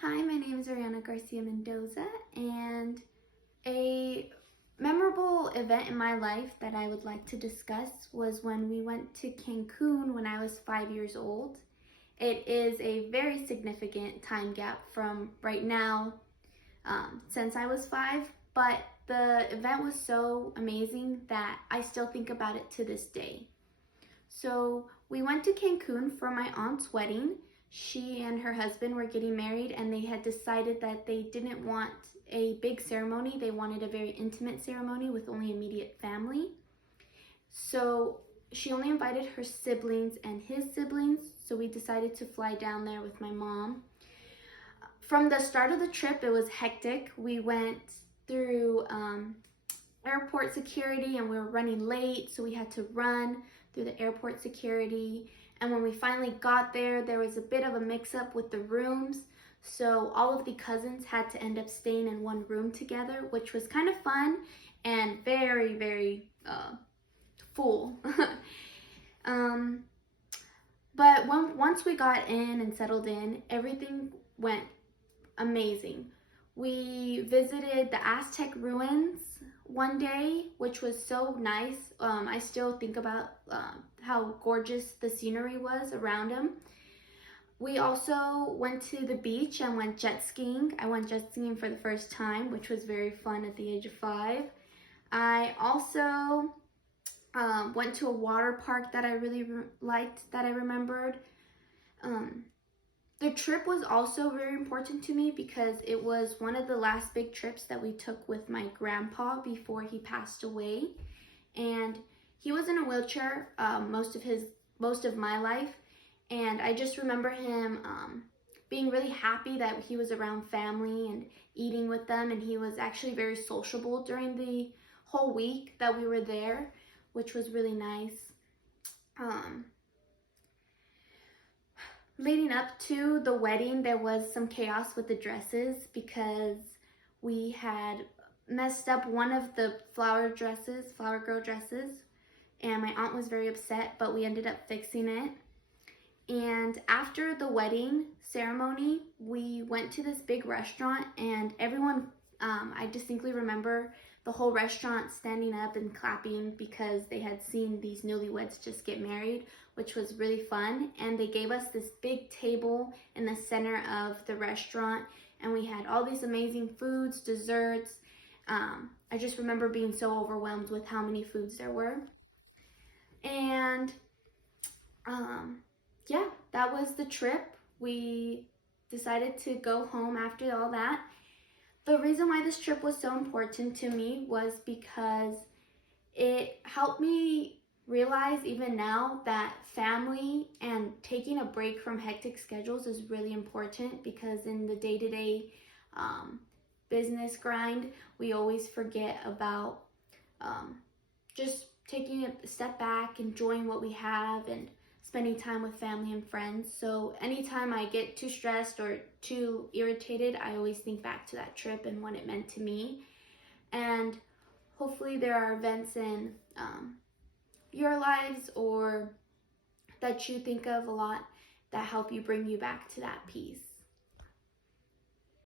Hi, my name is Garcia-Mendoza, and a memorable event in my life that I would like to discuss was when we went to Cancun when I was 5 years old. It is a very significant time gap from right now since I was 5, but the event was so amazing that I still think about it to this day. So we went to Cancun for my aunt's wedding. She and her husband were getting married, and they had decided that they didn't want a big ceremony. They wanted a very intimate ceremony with only immediate family. So she only invited her siblings and his siblings. So we decided to fly down there with my mom. From the start of the trip, it was hectic. We went through airport security and we were running late, so we had to run through the airport security. And when we finally got there, there was a bit of a mix-up with the rooms, so all of the cousins had to end up staying in one room together, which was kind of fun and very full. But once we got in and settled in, everything went amazing. We visited the Aztec ruins one day, which was so nice. I still think about how gorgeous the scenery was around them. We also went to the beach and went jet skiing. I went jet skiing for the first time, which was very fun at the age of 5. I also went to a water park that I really liked, that I remembered. The trip was also very important to me because it was one of the last big trips that we took with my grandpa before he passed away. And he was in a wheelchair most of my life. And I just remember him being really happy that he was around family and eating with them. And he was actually very sociable during the whole week that we were there, which was really nice. Leading up to the wedding, there was some chaos with the dresses because we had messed up one of the flower girl dresses, and my aunt was very upset, but we ended up fixing it. And after the wedding ceremony, we went to this big restaurant, and everyone, I distinctly remember the whole restaurant standing up and clapping because they had seen these newlyweds just get married, which was really fun. And they gave us this big table in the center of the restaurant, and we had all these amazing foods, desserts. I just remember being so overwhelmed with how many foods there were. And yeah, that was the trip. We decided to go home after all that. The reason why this trip was so important to me was because it helped me realize even now that family and taking a break from hectic schedules is really important, because in the day-to-day business grind, we always forget about just taking a step back, enjoying what we have, and spending time with family and friends. So anytime I get too stressed or too irritated, I always think back to that trip and what it meant to me. And hopefully there are events in your lives or that you think of a lot that help you bring you back to that peace.